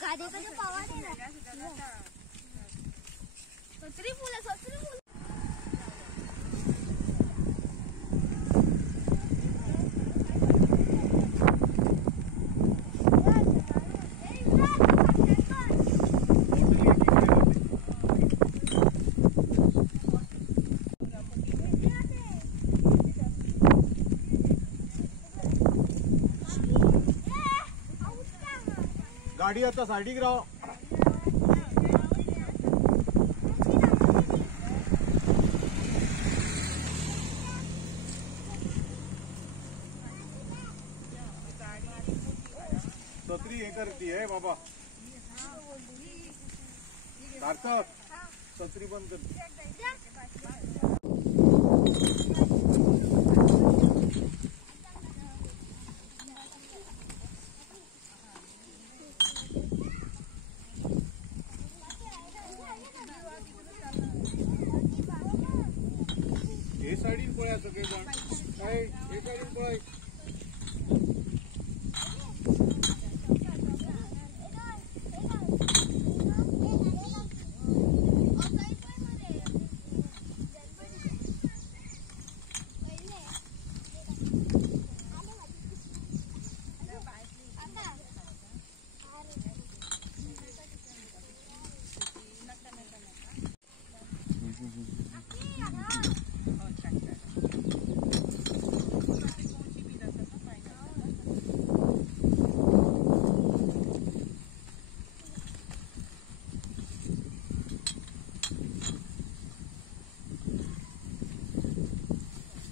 गाडी कधी पावा सत्री फुलं गाडी आता साइडीक राव. छत्री हे करती है बाबा. सार्थक छत्री बंद कर. हे साइडीन पळया सगळे जण. काय हे साइडीन पळय.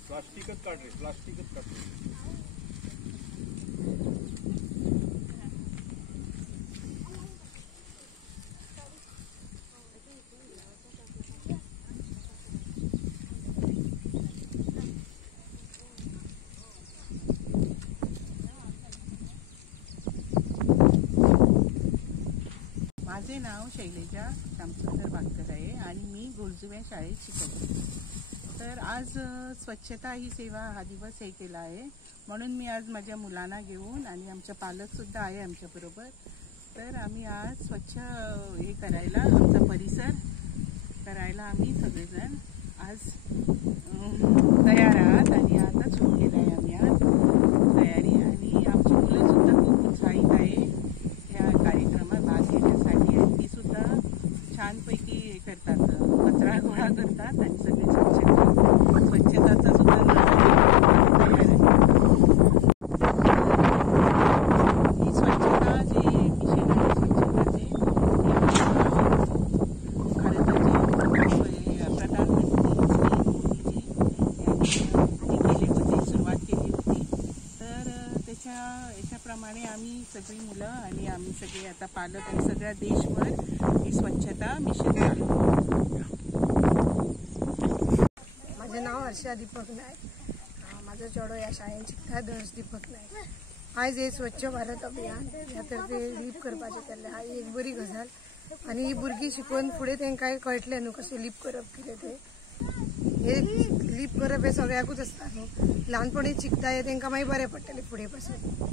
प्लास्टिकच काढ रे. प्लास्टिकच काढ रे. माझे नाव शैलेजा रामचंद्र बागकर आहे आणि मी गोरजुव्या शाळेत शिकवते. तर आज स्वच्छता ही सेवा हा दिवस हे केला आहे म्हणून मी आज माझ्या मुलांना घेऊन आणि आमच्या पालकसुद्धा आहे आमच्याबरोबर. तर आम्ही आज स्वच्छ हे करायला आमचा परिसर करायला आम्ही सगळेजण आज तयार आहात आणि आता सुरू केलं आहे आम्ही आज तयारी. आणि आमची मुलंसुद्धा खूप उत्साहित आहे या कार्यक्रमात भाग घेण्यासाठी आणि ती सुद्धा छानपैकी हे करतात, कचरा गोळा करतात आणि सगळे स्वच्छताचा सुद्धा ही स्वच्छता जे मिशन आहे स्वच्छताचे भारताचे प्रधानमंत्री मोदीजी यांनी केले होते, सुरुवात केली होती. तर याच्याप्रमाणे आम्ही सगळी मुलं आणि आम्ही सगळे आता पालक आणि सगळ्या देशभर ही स्वच्छता मिशन चालू. माझे नाव हर्षा दीपक नायक. माझा चेडो या शाळेत शिकता. दर्श दीपक नायक. आज हे स्वच्छ भारत अभियान ह्यातर्फे लिप करपाचें केल्लें. हा एक बरी गजाल आनी ही भुरगीं शिकून फुडें तेंकांय कळटलें न्हू कशें लिप करप कितें तें. हे लिप करप हे सगळ्याकूच आसता न्हू. ल्हानपणीच शिकता हे तेंकां मागीर बरें पडटलें फुडें पासून.